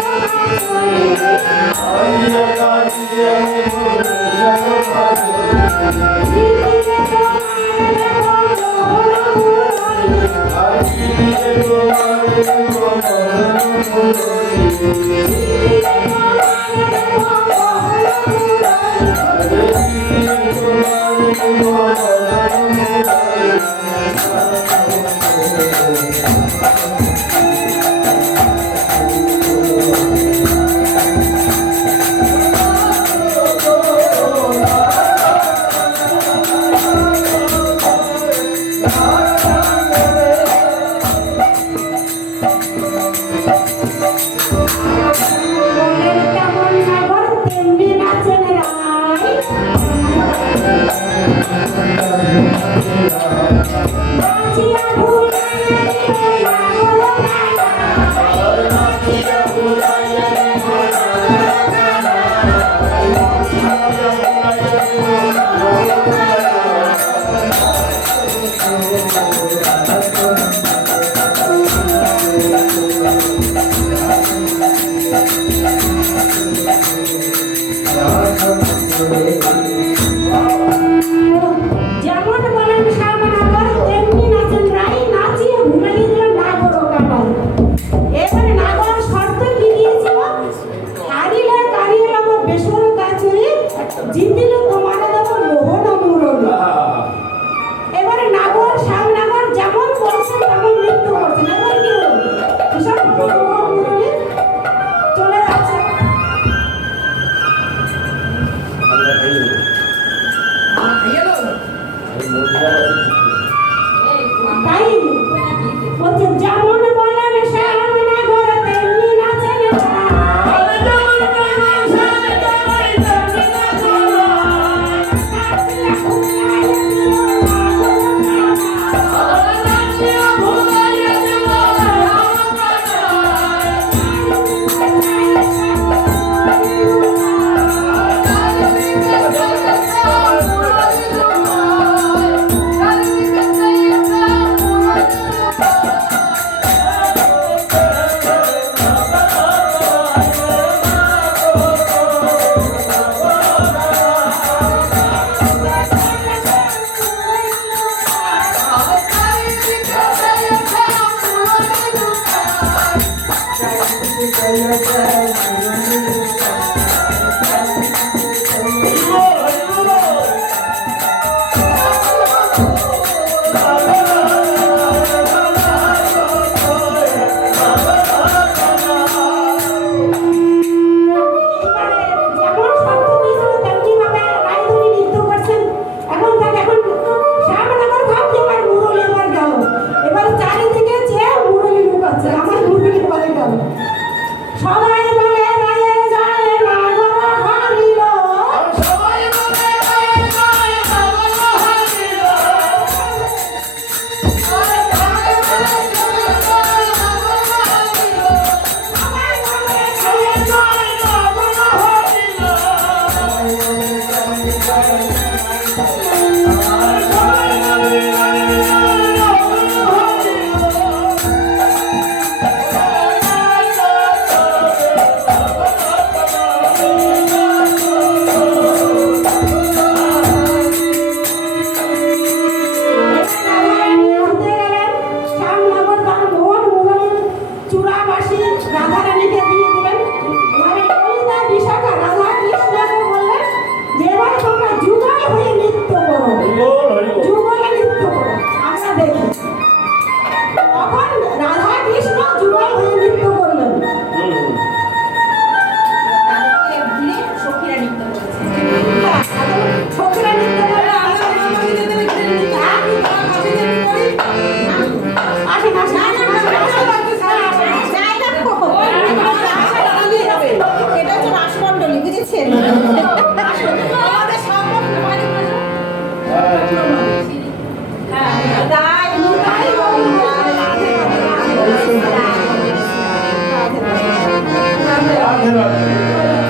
ঝিলিয়ে তোমার বহন বলেন কেমন নগর তেমনি নাচেন রায় নাচিয়া ভুলাইয়া দিলে নাগর যেমন বলেন শ্যামনগর তেমনি নাচেন রাই নাচিয়ে ঘুমাইয়ে দিলেন নাগর ও কাটাল এবারে নাগর শর্ত কি দিয়েছিল হারিলে কারিয়ে রব বেসর কাছুরি জিতিলে তোমার দেব মোহন মুরলি এবারে নাগর শ্যামনগর যেমন বলছেন তেমন নৃত্য করছেন এবার কি হলো ভীষণ মোহন মুরলি চলে যাচ্ছে তাই বলছে যেমন বলেন শ্যামনগর তেমনি নাচেন যেমন শর্ত দিয়েছিল তেমনি ভাবে রায়ধনী নৃত্য করছেন এখন শ্যামনগর ভাবছে এবার মুরলি এবার গেল এবার চারিদিকে চেয়ে মুরলি লুকাচ্ছে আমার মুরলি পরে গেল সবাই বলে রায়ের জয় নাগর হারিল সবাই বলে রায়ের জয় নাগর হারিল শ্যামনগর তার মোহন মুরলী চূড়াবাসী রাধারানীকে দিয়ে দিলেন এবারে ললিতা বিশাখা রাধা কৃষ্ণকে বললেন যে এবার তোমরা যুগল হয়ে নৃত্য করো যুগলে নৃত্য করো আমরা দেখি তখন রাধা কৃষ্ণ যুগল হয়ে নৃত্য করলেন তাদেরকে ঘিরে সখীরা নৃত্য করেছে। সখীরা নৃত্য করলে আসেন এটা হচ্ছে রাসমণ্ডলী, বুঝেছেন? আমাদের সম্ভব নয়। হ্যাঁ, তাই, তাই বলি। রাধে রাধে।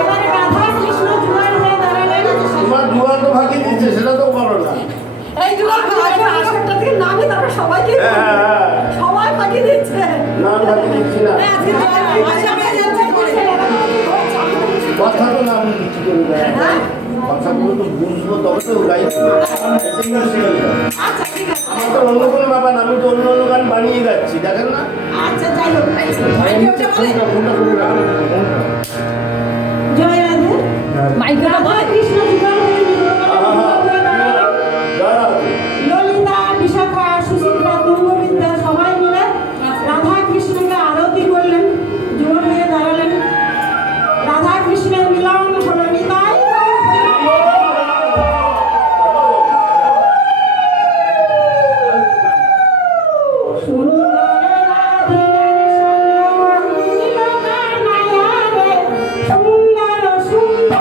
এবারে রাধা কৃষ্ণ জোয়ার হয়ে দাঁড়ালেন। তোমার দুয়ার তো ফাঁকি দিচ্ছে, সেটা তো বলো না। এই জোয়ার আসরটা থেকে নামে তারপর সবাইকে হ্যাঁ, সবাই ফাঁকি দিচ্ছে। না আমি ফাঁকি দিচ্ছি না। আজকে আমরা যাচ্ছি করে কথা তো না আমি কিছু করি না। কথাগুলো তো বুঝবো তবে তো গাইছি। ঠিক আছে, আচ্ছা ঠিক আছে, আমার তো অন্য কোনো ব্যাপার না, আমি তো অন্য অন্য গান বানিয়ে যাচ্ছি, দেখেন না? আচ্ছা যাই হোক। মাইকে ওটা বলে জয় রাধে। রাধা কৃষ্ণ জোয়ার হয়ে দাঁড়ালেন। দাঁড়াও। ললিতা, বিশাখা, সুচিত্রা, তুঙ্গবিদ্যা সবাই মিলে রাধা কৃষ্ণকে আরতি করলেন, জোর হয়ে দাঁড়ালেন। রাধা কৃষ্ণের মিলন হলো নিতাই গৌর হরি। সুন্দর রাধিকার সঙ্গে নীল কানাইয়া রে, সুন্দর সুন্দর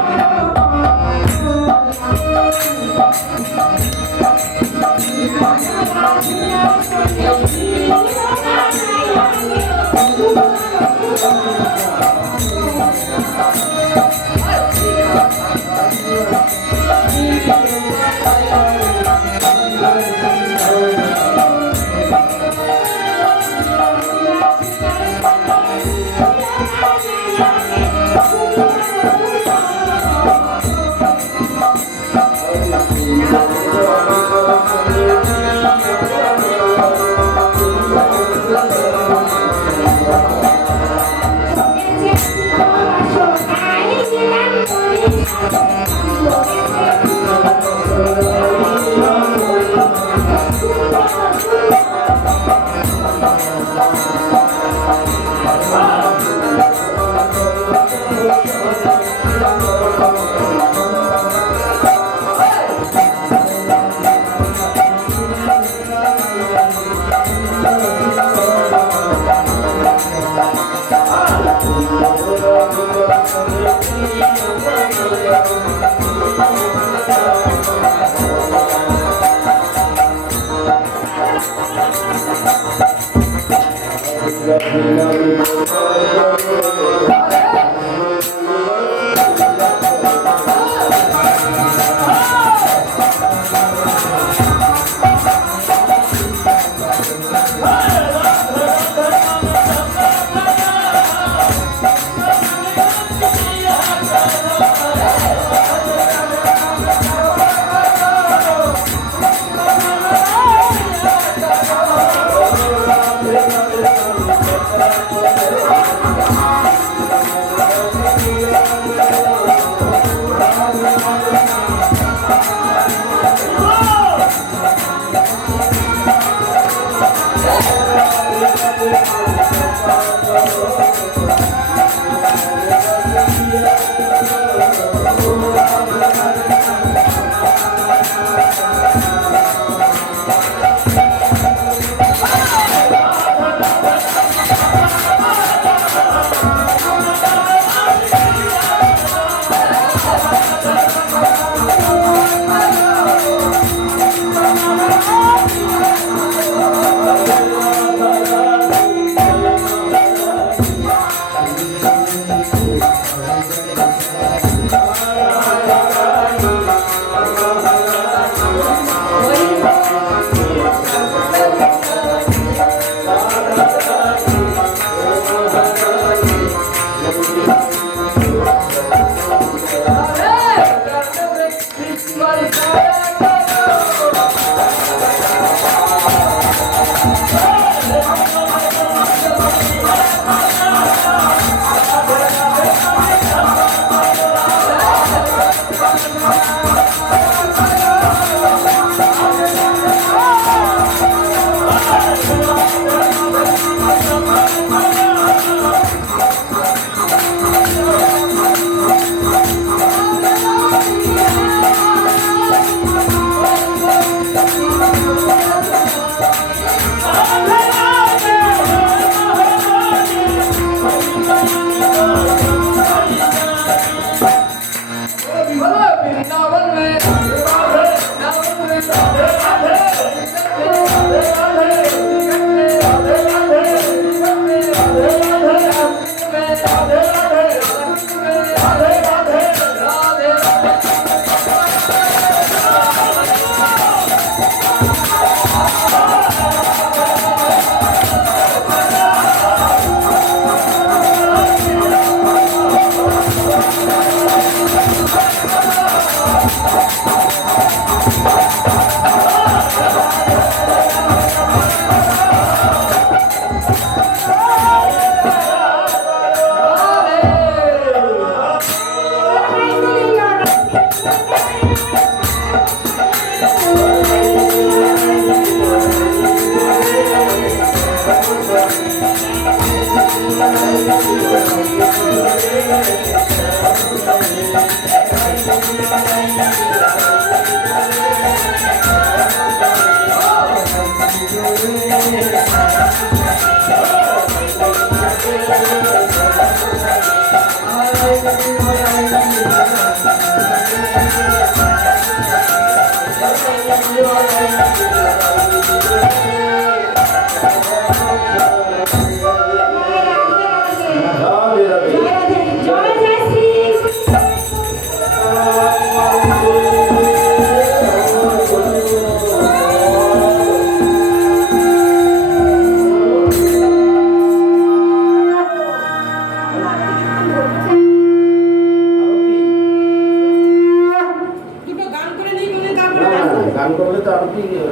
দুটো গান করে নিই কোনে তারপরে না, না, গান করলে তো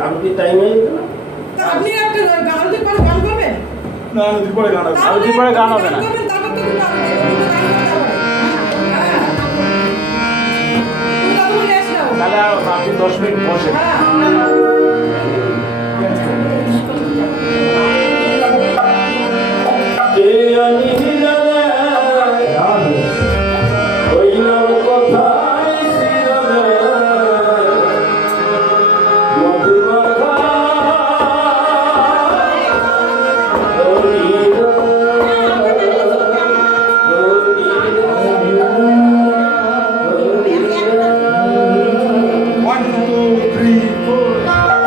আরতি টাইম হয়ে যেত না। তা আপনি একটা গান দিতে পারেন, গান করবেন? না আরতির পরে গান হবে। তাহলে আরতির পরে গান হবে না। করবেন, তারপর তো দুটো আরতি করবেন, দুটো গান করতে হবে। হ্যাঁ। তুমি ততক্ষণ রেস্ট নাও। তাহলে আর আপনি 10 মিনিট বসে। হ্যাঁ। কে আনিলা রে হইলাম কোথায় শিররে মধুমাখা One, two, three, four.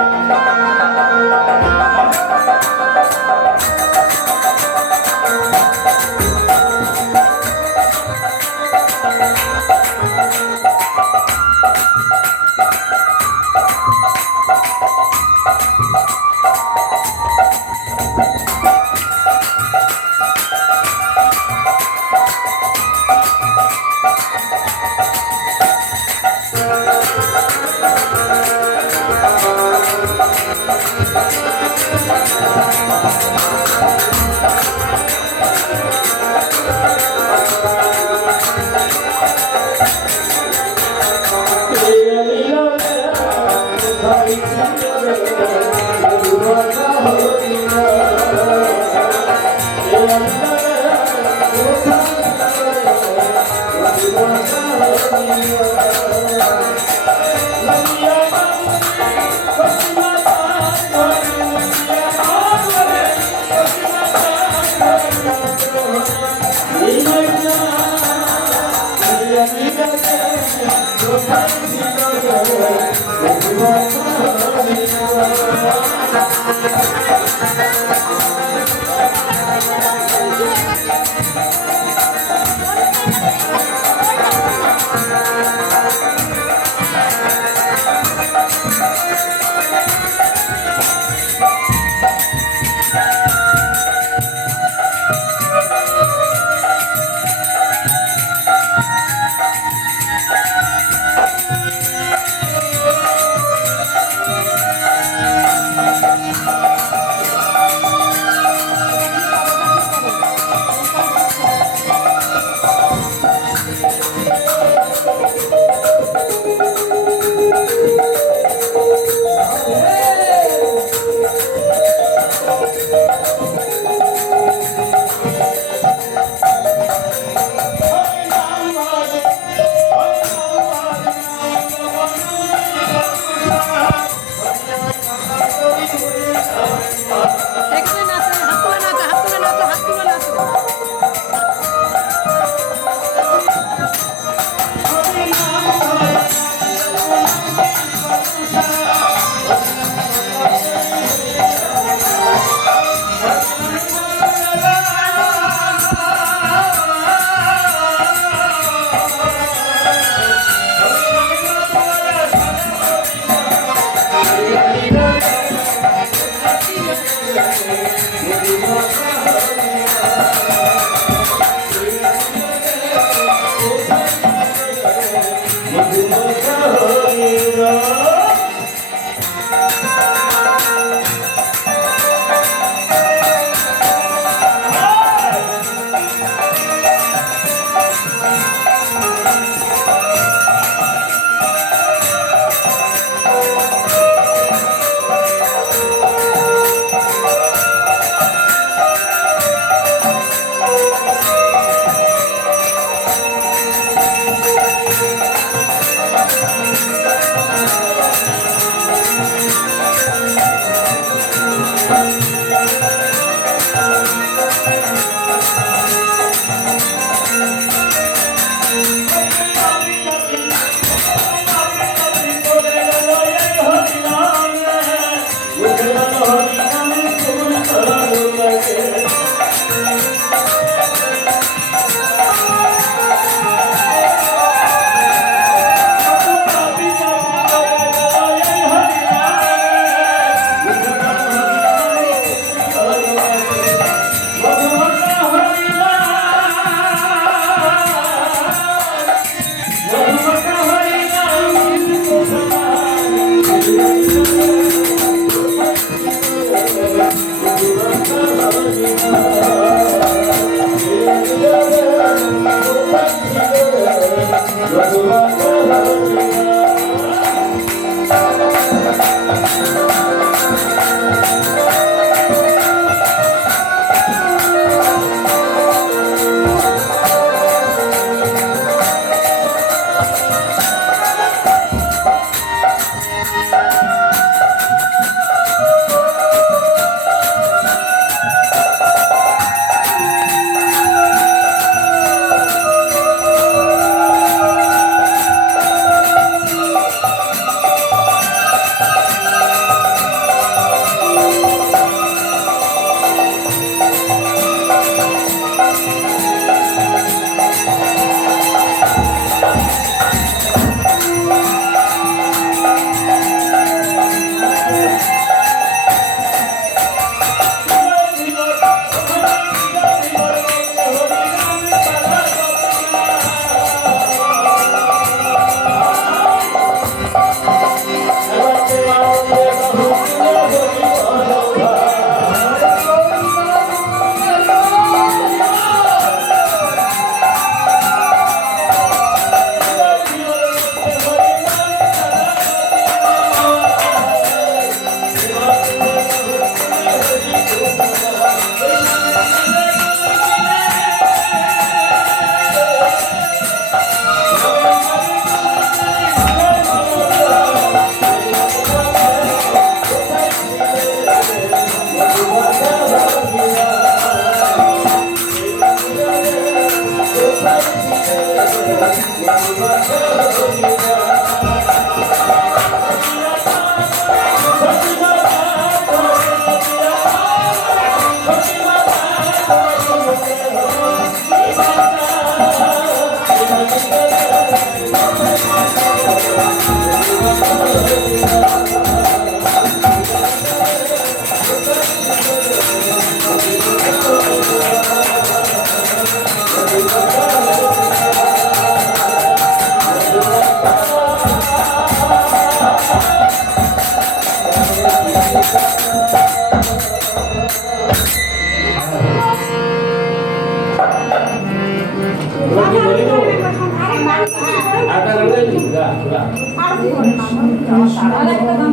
আর একটা গান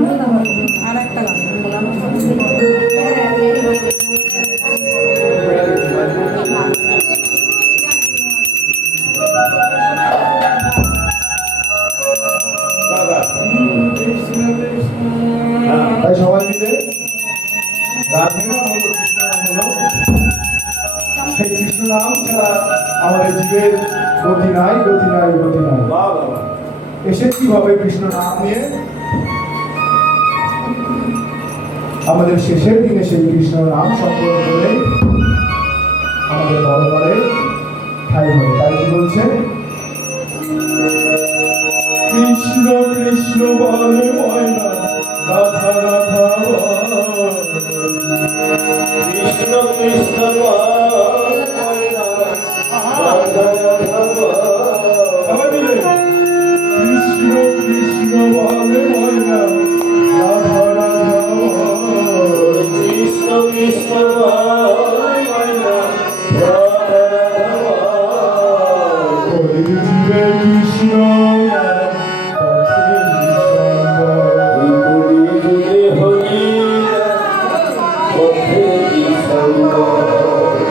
আর একটা গান তাই সবাই মিলে রাধে নাম হলো কৃষ্ণ নাম হলো সেই কৃষ্ণ নাম ছাড়া আমাদের জীবের গতি নাই গতি নাই গতি নাই এসে কিভাবে কৃষ্ণ নাম নিয়ে আমাদের শেষের দিনে সেই কৃষ্ণ নাম সম্পন্ন করে আমাদের পরপরে ঠাই হবে। তাই কি বলছে? কৃষ্ণ কৃষ্ণ বলে ময়না রাধা রাধা কৃষ্ণ কৃষ্ণ সবাই মিলে কৃষ্ণ কৃষ্ণ বলে ময়না রাধা রাধা কৃষ্ণ কৃষ্ণ জীবে কৃষ্ণ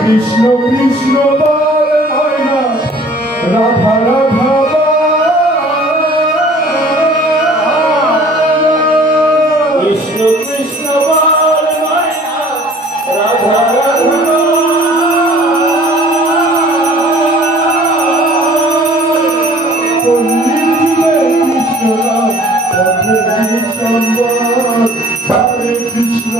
কৃষ্ণ কৃষ্ণ বলে ময়না রাধা রাধা কৃষ্ণ কৃষ্ণ রাধা রাধা কৃষ্ণ রাম পথে সম্বর হরে কৃষ্ণ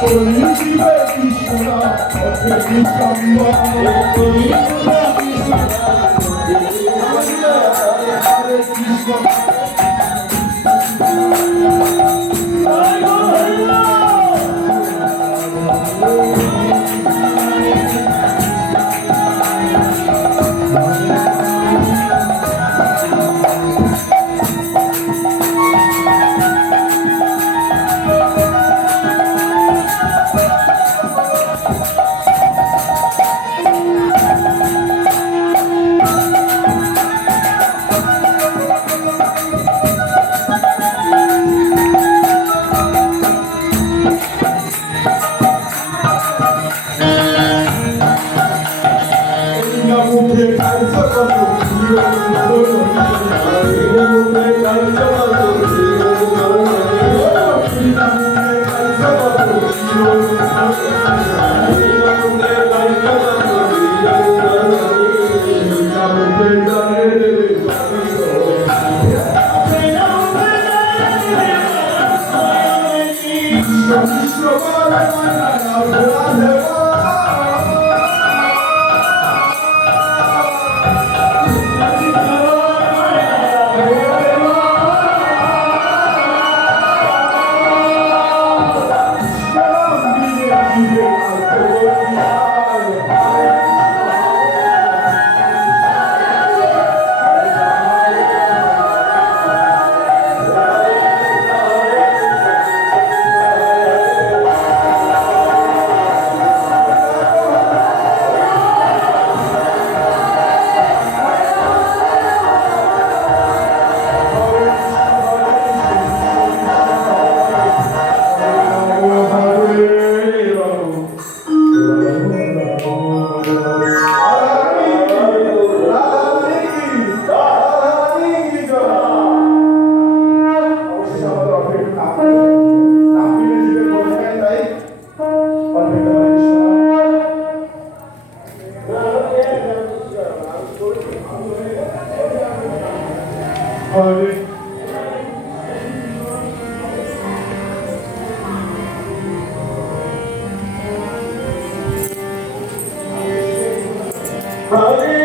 কলি শিবে কৃষ্ণ নাম অর্থে বিশ্বম্বর হরে কৃষ্ণ মুখে কালসা কত মুখে কালসা Hare